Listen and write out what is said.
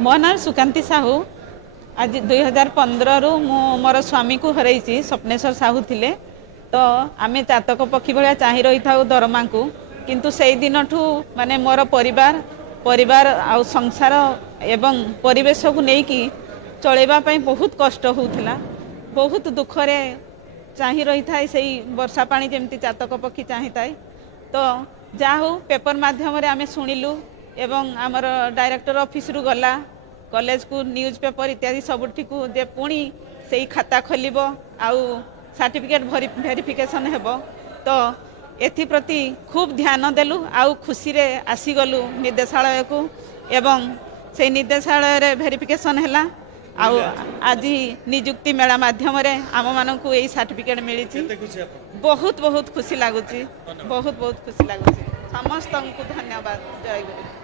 मो ना सुकांती साहू आज 2015 रु मोर स्वामी को हरई स्वप्नेश्वर साहू थिले तो आमे चातक पक्षी भाया चाही रही था दरमा को किंतु से दिन ठू माने मोर परिवार परिवार आ संसार एवं परिवेश को लेकिन चलैवाई बहुत कष्ट होता बहुत दुखरे चाही रही था से वर्षा पानी जमती चातक पक्षी चाही था तो जा हो पेपर माध्यम आम शुणिलु एवं आमर डायरेक्टर ऑफिस रु गला कॉलेज को न्यूज पेपर इत्यादि सबुठी को जे पुणी से खाता खोल आउ सर्टिफिकेट वेरिफिकेशन हेब तो एप्रति खूब ध्यान देलु आउ खुशी रे आसीगलु निर्देशालय को एवं से निर्देशालय रे वेरिफिकेशन हैला आउ आज निजुक्ति मेला माध्यम आम मानक यही सर्टिफिकेट मिली बहुत बहुत खुशी लगुच बहुत बहुत खुशी लगुच समस्त को धन्यवाद जय गुरु।